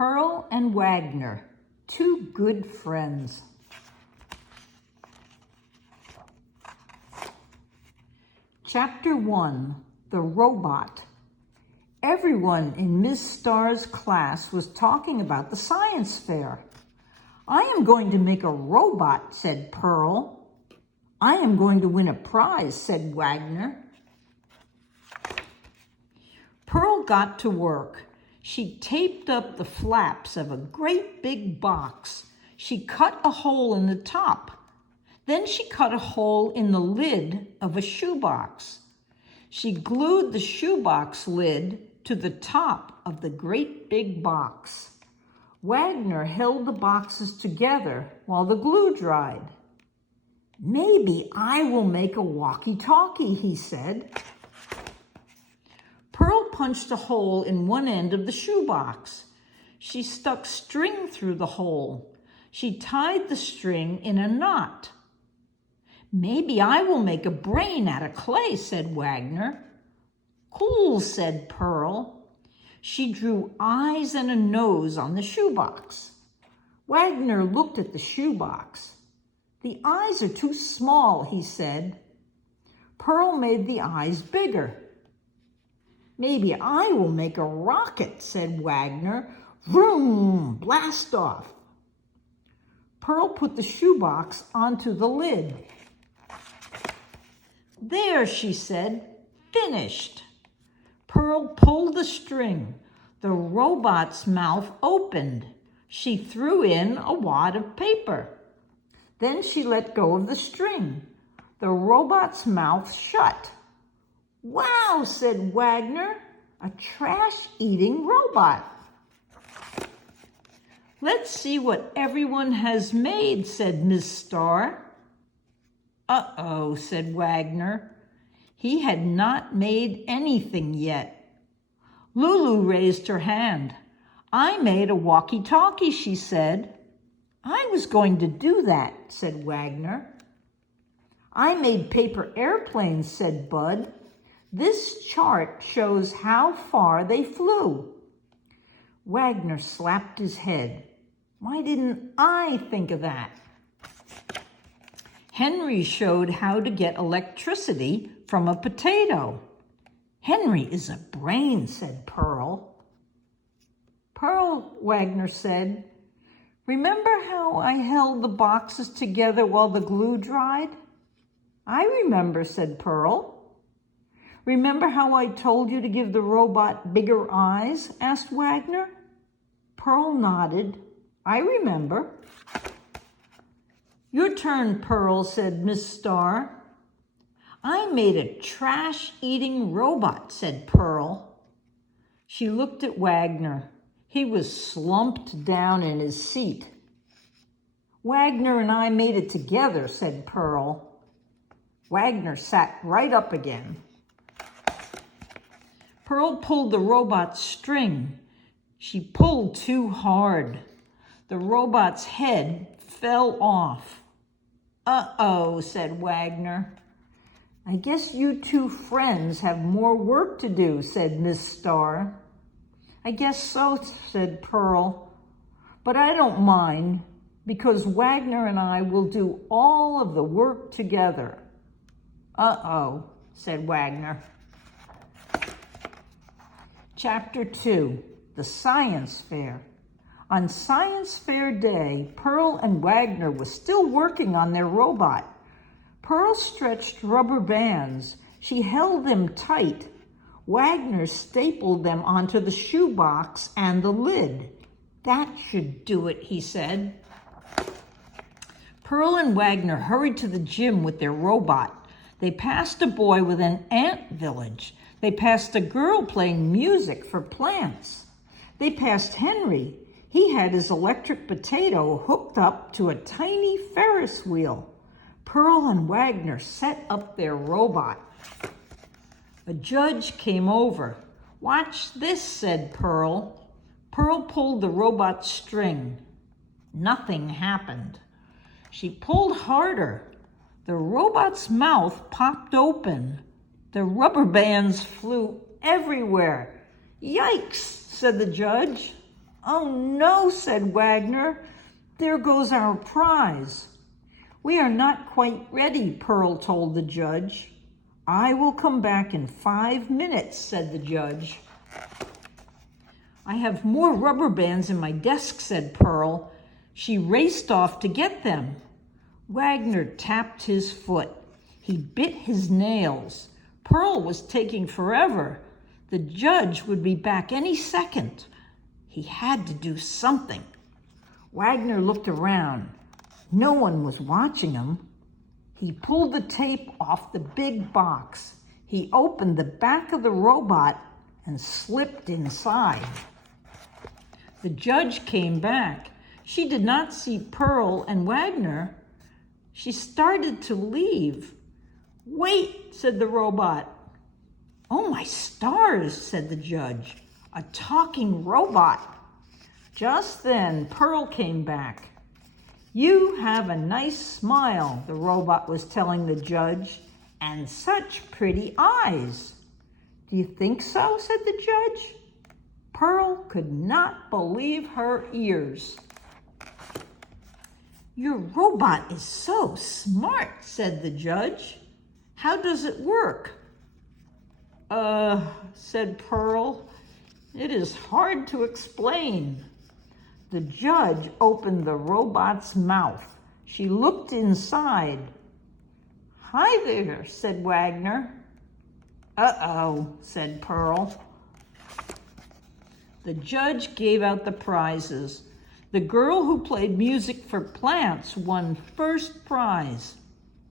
Pearl and Wagner, two good friends. Chapter 1, The Robot. Everyone in Ms. Starr's class was talking about the science fair. "I am going to make a robot," said Pearl. "I am going to win a prize," said Wagner. Pearl got to work. She taped up the flaps of a great big box. She cut a hole in the top. Then she cut a hole in the lid of a shoebox. She glued the shoebox lid to the top of the great big box. Wagner held the boxes together while the glue dried. "Maybe I will make a walkie-talkie," he said. Pearl punched a hole in one end of the shoebox. She stuck string through the hole. She tied the string in a knot. "Maybe I will make a brain out of clay," said Wagner. "Cool," said Pearl. She drew eyes and a nose on the shoebox. Wagner looked at the shoebox. "The eyes are too small," he said. Pearl made the eyes bigger. "Maybe I will make a rocket," said Wagner. "Vroom, blast off." Pearl put the shoebox onto the lid. "There," she said, "finished." Pearl pulled the string. The robot's mouth opened. She threw in a wad of paper. Then she let go of the string. The robot's mouth shut. "Wow," said Wagner, "a trash-eating robot." "Let's see what everyone has made," said Miss Starr. "Uh-oh," said Wagner. He had not made anything yet. Lulu raised her hand. "I made a walkie-talkie," she said. "I was going to do that," said Wagner. "I made paper airplanes," said Bud. "This chart shows how far they flew." Wagner slapped his head. "Why didn't I think of that?" Henry showed how to get electricity from a potato. "Henry is a brain," said Pearl. "Pearl," Wagner said, "remember how I held the boxes together while the glue dried?" "I remember," said Pearl. "Remember how I told you to give the robot bigger eyes?" asked Wagner. Pearl nodded. "I remember." "Your turn, Pearl," said Miss Starr. "I made a trash-eating robot," said Pearl. She looked at Wagner. He was slumped down in his seat. "Wagner and I made it together," said Pearl. Wagner sat right up again. Pearl pulled the robot's string. She pulled too hard. The robot's head fell off. "Uh-oh," said Wagner. "I guess you two friends have more work to do," said Miss Starr. "I guess so," said Pearl. "But I don't mind, because Wagner and I will do all of the work together." "Uh-oh," said Wagner. Chapter 2, The Science Fair. On Science Fair Day, Pearl and Wagner were still working on their robot. Pearl stretched rubber bands. She held them tight. Wagner stapled them onto the shoebox and the lid. "That should do it," he said. Pearl and Wagner hurried to the gym with their robot. They passed a boy with an ant village. They passed a girl playing music for plants. They passed Henry. He had his electric potato hooked up to a tiny Ferris wheel. Pearl and Wagner set up their robot. A judge came over. "Watch this," said Pearl. Pearl pulled the robot's string. Nothing happened. She pulled harder. The robot's mouth popped open. The rubber bands flew everywhere. "Yikes," said the judge. Oh no, said Wagner. There goes our prize. We are not quite ready, Pearl told the judge. I will come back in 5 minutes, said the judge. I have more rubber bands in my desk, said Pearl. She raced off to get them. Wagner tapped his foot. He bit his nails. Pearl was taking forever. The judge would be back any second. He had to do something. Wagner looked around. No one was watching him. He pulled the tape off the big box. He opened the back of the robot and slipped inside. The judge came back. She did not see Pearl and Wagner. She started to leave. Wait, said the robot. Oh, my stars, said the judge. A talking robot. Just then, Pearl came back. You have a nice smile, the robot was telling the judge, and such pretty eyes. Do you think so, said the judge. Pearl could not believe her ears. Your robot is so smart, said the judge. How does it work? Said Pearl. It is hard to explain. The judge opened the robot's mouth. She looked inside. Hi there, said Wagner. Uh-oh, said Pearl. The judge gave out the prizes. The girl who played music for plants won first prize.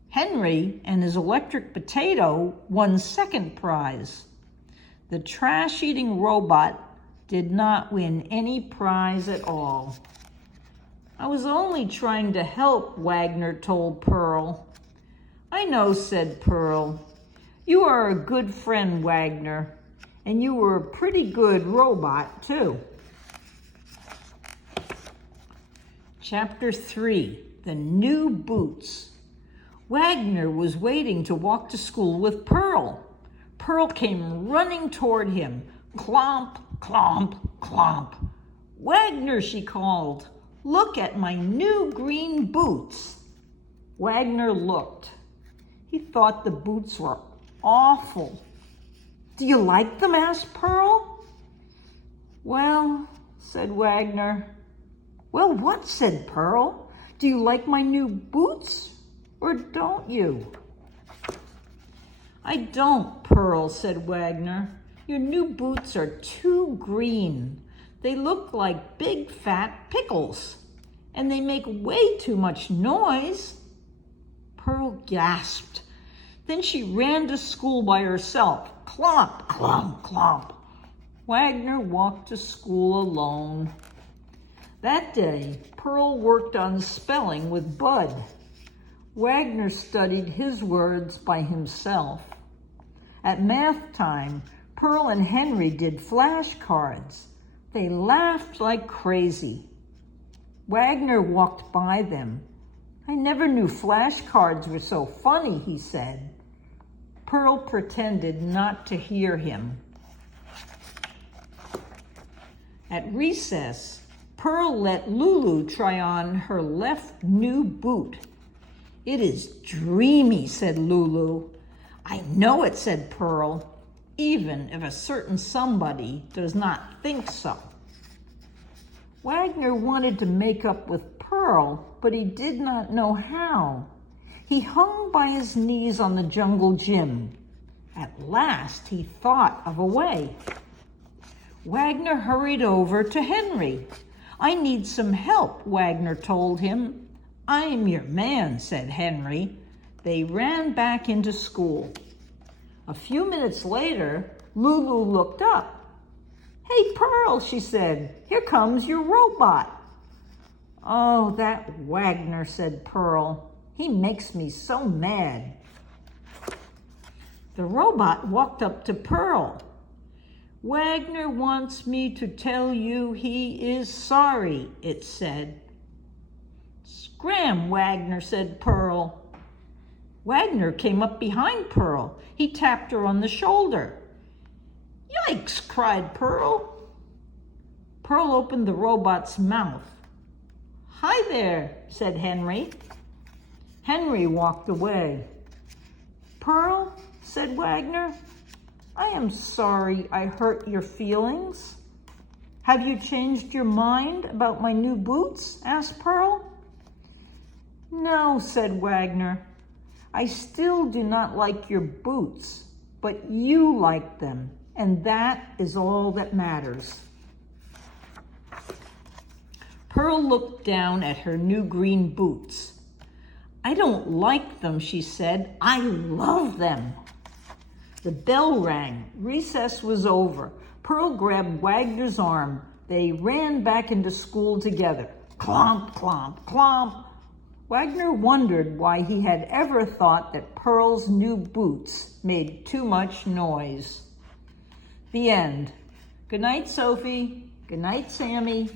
Henry and his electric potato won second prize. The trash-eating robot did not win any prize at all. I was only trying to help, Wagner told Pearl. I know, said Pearl. You are a good friend, Wagner, and you were a pretty good robot, too. Chapter 3, The New Boots. Wagner was waiting to walk to school with Pearl. Pearl came running toward him. Clomp, clomp, clomp. Wagner, she called. Look at my new green boots. Wagner looked. He thought the boots were awful. Do you like them? Asked Pearl. Well, said Wagner. Well, what? Said Pearl. Do you like my new boots or don't you? I don't, Pearl, said Wagner. Your new boots are too green. They look like big fat pickles, and they make way too much noise. Pearl gasped. Then she ran to school by herself. Clomp, clomp, clomp. Wagner walked to school alone. That day, Pearl worked on spelling with Bud. Wagner studied his words by himself. At math time, Pearl and Henry did flashcards. They laughed like crazy. Wagner walked by them. I never knew flashcards were so funny, he said. Pearl pretended not to hear him. At recess, Pearl let Lulu try on her left new boot. It is dreamy, said Lulu. I know it, said Pearl, even if a certain somebody does not think so. Wagner wanted to make up with Pearl, but he did not know how. He hung by his knees on the jungle gym. At last, he thought of a way. Wagner hurried over to Henry. I need some help, Wagner told him. I'm your man, said Henry. They ran back into school. A few minutes later, Lulu looked up. Hey, Pearl, she said, here comes your robot. Oh, that Wagner, said Pearl. He makes me so mad. The robot walked up to Pearl. Wagner wants me to tell you he is sorry, it said. Scram, Wagner, said Pearl. Wagner came up behind Pearl. He tapped her on the shoulder. Yikes, cried Pearl. Pearl opened the robot's mouth. "Hi there," said Henry. Henry walked away. "Pearl," said Wagner, "I am sorry I hurt your feelings." "Have you changed your mind about my new boots?" asked Pearl. "No," said Wagner. "I still do not like your boots, but you like them, and that is all that matters." Pearl looked down at her new green boots. "I don't like them," she said. "I love them." The bell rang. Recess was over. Pearl grabbed Wagner's arm. They ran back into school together. Clomp, clomp, clomp. Wagner wondered why he had ever thought that Pearl's new boots made too much noise. The end. Good night, Sophie. Good night, Sammy.